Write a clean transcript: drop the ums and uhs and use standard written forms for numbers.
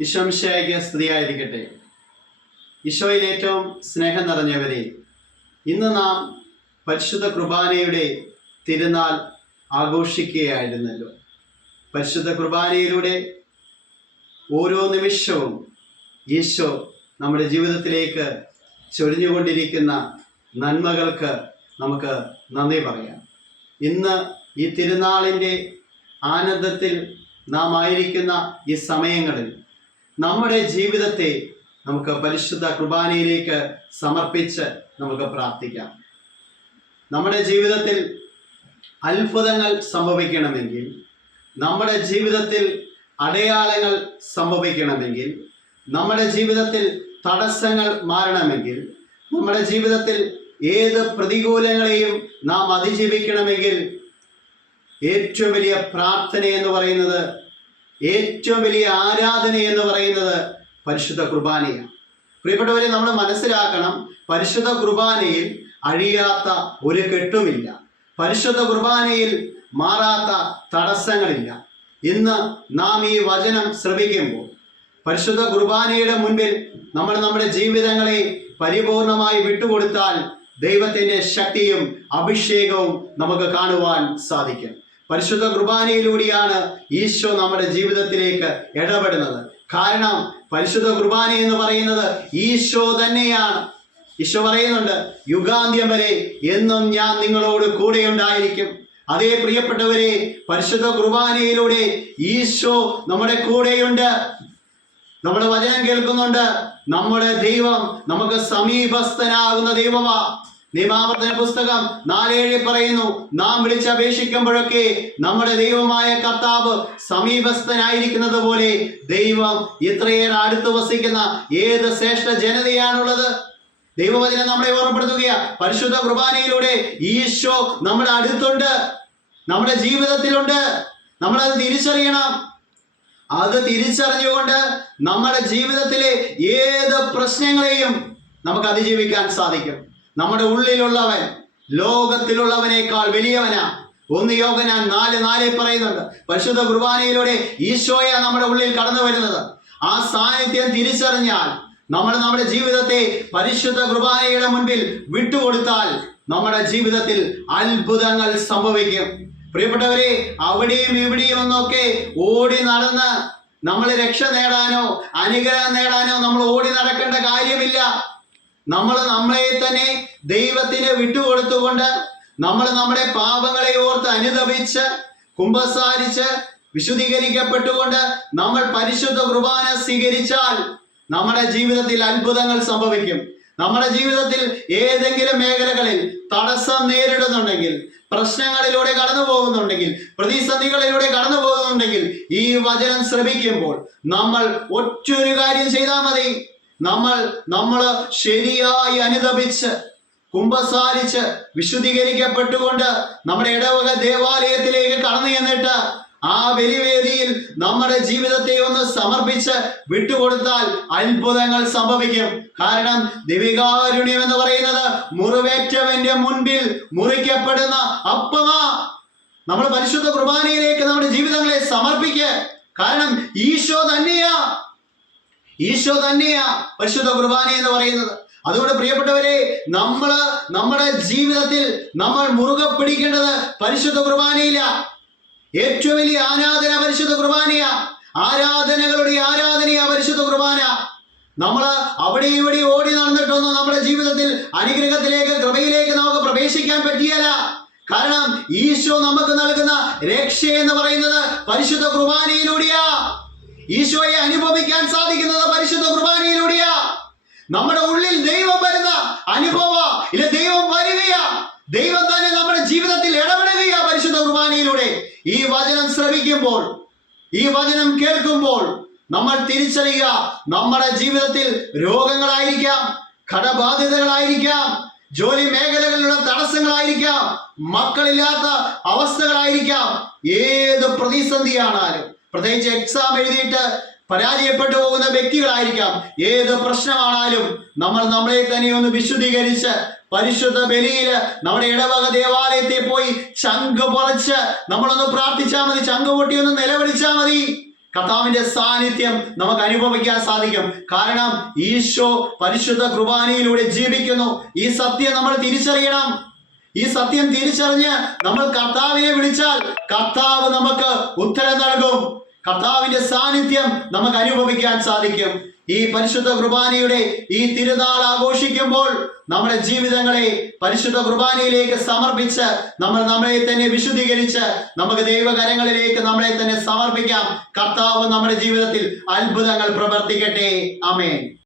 ഈശോമിശിഹായ്ക്ക് സ്തുതിയായിരിക്കട്ടെ. ഈശോയിൽ ഏറ്റവും സ്നേഹം നിറഞ്ഞവരെ, ഇന്ന് നാം പരിശുദ്ധ കുർബാനയുടെ തിരുനാൾ ആഘോഷിക്കുകയായിരുന്നല്ലോ. പരിശുദ്ധ കുർബാനയിലൂടെ ഓരോ നിമിഷവും ഈശോ നമ്മുടെ ജീവിതത്തിലേക്ക് ചൊരിഞ്ഞുകൊണ്ടിരിക്കുന്ന നന്മകൾക്ക് നമുക്ക് നന്ദി പറയാം. ഇന്ന് ഈ തിരുനാളിൻ്റെ ആനന്ദത്തിൽ നാം ആയിരിക്കുന്ന ഈ സമയങ്ങളിൽ നമ്മുടെ ജീവിതത്തെ നമുക്ക് പരിശുദ്ധ കുർബാനയിലേക്ക് സമർപ്പിച്ച് നമുക്ക് പ്രാർത്ഥിക്കാം. നമ്മുടെ ജീവിതത്തിൽ അത്ഭുതങ്ങൾ സംഭവിക്കണമെങ്കിൽ, നമ്മുടെ ജീവിതത്തിൽ അടയാളങ്ങൾ സംഭവിക്കണമെങ്കിൽ, നമ്മുടെ ജീവിതത്തിൽ തടസ്സങ്ങൾ മാറണമെങ്കിൽ, നമ്മുടെ ജീവിതത്തിൽ ഏത് പ്രതികൂലങ്ങളെയും നാം അതിജീവിക്കണമെങ്കിൽ ഏറ്റവും വലിയ പ്രാർത്ഥന എന്ന് പറയുന്നത്, ഏറ്റവും വലിയ ആരാധന എന്ന് പറയുന്നത് പരിശുദ്ധ കുർബാനയാണ്. പ്രിയപ്പെട്ടവരെ, നമ്മൾ മനസ്സിലാക്കണം, പരിശുദ്ധ കുർബാനയിൽ അഴിയാത്ത ഒരു കെട്ടുമില്ല. പരിശുദ്ധ കുർബാനയിൽ മാറാത്ത തടസ്സങ്ങളില്ല. ഇന്ന് നാം ഈ വചനം ശ്രവിക്കുമ്പോൾ പരിശുദ്ധ കുർബാനയുടെ മുൻപിൽ നമ്മൾ നമ്മുടെ ജീവിതങ്ങളെ പരിപൂർണമായി വിട്ടുകൊടുത്താൽ ദൈവത്തിൻ്റെ ശക്തിയും അഭിഷേകവും നമുക്ക് കാണുവാൻ സാധിക്കും. പരിശുദ്ധ കുർബാനയിലൂടെയാണ് ഈശോ നമ്മുടെ ജീവിതത്തിലേക്ക് ഇടപെടുന്നത്. കാരണം പരിശുദ്ധ കുർബാന എന്ന് പറയുന്നത് ഈശോ തന്നെയാണ്. ഈശോ പറയുന്നുണ്ട്, യുഗാന്ത്യം വരെ എന്നും ഞാൻ നിങ്ങളോട് കൂടെയുണ്ടായിരിക്കും. അതേ പ്രിയപ്പെട്ടവരെ, പരിശുദ്ധ കുർബാനയിലൂടെ ഈശോ നമ്മുടെ കൂടെയുണ്ട്. നമ്മുടെ വചനം കേൾക്കുന്നുണ്ട്. നമ്മുടെ ദൈവം നമുക്ക് സമീപസ്ഥനാകുന്ന ദൈവമാ. നിയമാവർത്തന പുസ്തകം 4:7 പറയുന്നു, നാം വിളിച്ചപേക്ഷിക്കുമ്പോഴൊക്കെ നമ്മുടെ ദൈവമായ കർത്താവ് സമീപസ്ഥനായിരിക്കുന്നത് പോലെ ദൈവം ഇത്രയേറെ അടുത്ത് വസിക്കുന്ന ഏത് ശ്രേഷ്ഠ ജനതയാണുള്ളത്. ദൈവവചനം നമ്മളെ ഓർമ്മപ്പെടുത്തുകയാ, പരിശുദ്ധ കുർബാനയിലൂടെ ഈശോ നമ്മുടെ അടുത്തുണ്ട്, നമ്മുടെ ജീവിതത്തിലുണ്ട്. നമ്മളത് തിരിച്ചറിയണം. അത് തിരിച്ചറിഞ്ഞുകൊണ്ട് നമ്മുടെ ജീവിതത്തിലെ ഏത് പ്രശ്നങ്ങളെയും നമുക്ക് അതിജീവിക്കാൻ സാധിക്കും. നമ്മുടെ ഉള്ളിലുള്ളവൻ ലോകത്തിലുള്ളവനേക്കാൾ വലിയവനാ. 1 യോഹന്നാൻ 4:4 പറയുന്നുണ്ട്, പരിശുദ്ധ കുർബാനയിലൂടെ ഈശോയാ നമ്മുടെ ഉള്ളിൽ കടന്നു വരുന്നത്. ആ സാന്നിധ്യം തിരിച്ചറിഞ്ഞാൽ നമ്മൾ നമ്മുടെ ജീവിതത്തെ പരിശുദ്ധ കുർബാനയുടെ മുൻപിൽ വിട്ടുകൊടുത്താൽ നമ്മുടെ ജീവിതത്തിൽ അത്ഭുതങ്ങൾ സംഭവിക്കും. പ്രിയപ്പെട്ടവരെ, അവിടെയും ഇവിടെയും ഒന്നൊക്കെ ഓടി നടന്ന് നമ്മൾ രക്ഷ നേടാനോ അനുഗ്രഹം നേടാനോ നമ്മൾ ഓടി നടക്കേണ്ട കാര്യമില്ല. നമ്മൾ നമ്മളെ തന്നെ ദൈവത്തിന് വിട്ടുകൊടുത്തുകൊണ്ട് നമ്മൾ നമ്മുടെ പാപങ്ങളെ ഓർത്ത് അനുതപിച്ച് കുമ്പസാരിച്ച് വിശുദ്ധീകരിക്കപ്പെട്ടുകൊണ്ട് നമ്മൾ പരിശുദ്ധ കുർബാന സ്വീകരിച്ചാൽ നമ്മുടെ ജീവിതത്തിൽ അത്ഭുതങ്ങൾ സംഭവിക്കും. നമ്മുടെ ജീവിതത്തിൽ ഏതെങ്കിലും മേഖലകളിൽ തടസ്സം നേരിടുന്നുണ്ടെങ്കിൽ, പ്രശ്നങ്ങളിലൂടെ കടന്നു പോകുന്നുണ്ടെങ്കിൽ, പ്രതിസന്ധികളിലൂടെ കടന്നു പോകുന്നുണ്ടെങ്കിൽ, ഈ വചനം ശ്രവിക്കുമ്പോൾ നമ്മൾ ഒറ്റൊരു കാര്യം ചെയ്താൽ മതി. നമ്മൾ ശരിയായി അനുതപിച്ച് കുമ്പസാരിച്ച് വിശുദ്ധീകരിക്കപ്പെട്ടുകൊണ്ട് നമ്മുടെ ഇടവക ദേവാലയത്തിലേക്ക് കടന്നു ചെന്നിട്ട് ആ ബലിവേദിയിൽ നമ്മുടെ ജീവിതത്തെ ഒന്ന് സമർപ്പിച്ച് വിട്ടുകൊടുത്താൽ അത്ഭുതങ്ങൾ സംഭവിക്കും. കാരണം ദിവ്യകാരുണ്യം എന്ന് പറയുന്നത് മുറിവേറ്റവന്റെ മുൻപിൽ മുറിക്കപ്പെടുന്ന അപ്പമാ. നമ്മൾ പരിശുദ്ധ കുർബാനയിലേക്ക് നമ്മുടെ ജീവിതങ്ങളെ സമർപ്പിക്കുക. കാരണം ഈശോ തന്നെയാ പരിശുദ്ധ കുർബാന എന്ന് പറയുന്നത്. അതുകൊണ്ട് പ്രിയപ്പെട്ടവരെ, നമ്മുടെ ജീവിതത്തിൽ നമ്മൾ മുറുകെ പിടിക്കേണ്ടത് പരിശുദ്ധ കുർബാനയില്ല. ഏറ്റവും വലിയ ആരാധന പരിശുദ്ധ കുർബാനയാ. ആരാധനകളുടെ ആരാധനയാ പരിശുദ്ധ കുർബാന. നമ്മൾ അവിടെ ഇവിടെ ഓടി നടന്നിട്ടൊന്നും നമ്മുടെ ജീവിതത്തിൽ അനുഗ്രഹത്തിലേക്ക് കൃപയിലേക്ക് നമുക്ക് പ്രവേശിക്കാൻ പറ്റിയല്ല. കാരണം ഈശോ നമുക്ക് നൽകുന്ന രക്ഷ എന്ന് പറയുന്നത് പരിശുദ്ധ കുർബാനയിലൂടെയാ. ഈശോയെ അനുഭവിക്കാൻ സാധിക്കുന്നത് പരിശുദ്ധ കുർബാനയിലൂടെയാ. നമ്മുടെ ഉള്ളിൽ ദൈവം വരുന്ന അനുഭവ ഇല്ല, ദൈവം വരികയാ. ദൈവം തന്നെ നമ്മുടെ ജീവിതത്തിൽ ഇടപെടുകയാ പരിശുദ്ധ കുർബാനയിലൂടെ. ഈ വചനം ശ്രവിക്കുമ്പോൾ, ഈ വചനം കേൾക്കുമ്പോൾ നമ്മൾ തിരിച്ചറിയുക, നമ്മുടെ ജീവിതത്തിൽ രോഗങ്ങളായിരിക്കാം, കടബാധ്യതകളായിരിക്കാം, ജോലി മേഖലകളിലുള്ള തടസ്സങ്ങളായിരിക്കാം, മക്കളില്ലാത്ത അവസ്ഥകളായിരിക്കാം, ഏത് പ്രതിസന്ധിയാണാലും, പ്രത്യേകിച്ച് എക്സാം എഴുതിയിട്ട് പരാജയപ്പെട്ടു പോകുന്ന വ്യക്തികളായിരിക്കാം, ഏത് പ്രശ്നമാണാലും നമ്മൾ നമ്മളെ തന്നെ ഒന്ന് വിശുദ്ധീകരിച്ച് പരിശുദ്ധ ബലിയില് നമ്മുടെ ഇടവക ദേവാലയത്തിൽ പോയി ചങ്ക് പറിച്ച് നമ്മളൊന്ന് പ്രാർത്ഥിച്ചാൽ മതി, ചങ്ക് പൊട്ടി ഒന്ന് നിലവിളിച്ചാൽ മതി. കർത്താവിന്റെ സാന്നിധ്യം നമുക്ക് അനുഭവിക്കാൻ സാധിക്കും. കാരണം ഈശോ പരിശുദ്ധ കുർബാനയിലൂടെ ജീവിക്കുന്നു. ഈ സത്യം നമ്മൾ തിരിച്ചറിയണം. ഈ സത്യം തിരിച്ചറിഞ്ഞ് നമ്മൾ കർത്താവിനെ വിളിച്ചാൽ കർത്താവ് നമുക്ക് ഉത്തരം നൽകും. കർത്താവിന്റെ സാന്നിധ്യം നമുക്ക് അനുഭവിക്കാൻ സാധിക്കും. ഈ പരിശുദ്ധ കുർബാനയുടെ ഈ തിരുനാൾ ആഘോഷിക്കുമ്പോൾ നമ്മുടെ ജീവിതങ്ങളെ പരിശുദ്ധ കുർബാനയിലേക്ക് സമർപ്പിച്ച് നമ്മളെ തന്നെ വിശുദ്ധീകരിച്ച് നമുക്ക് ദൈവകരങ്ങളിലേക്ക് നമ്മളെ തന്നെ സമർപ്പിക്കാം. കർത്താവ് നമ്മുടെ ജീവിതത്തിൽ അത്ഭുതങ്ങൾ പ്രവർത്തിക്കട്ടെ. ആമേൻ.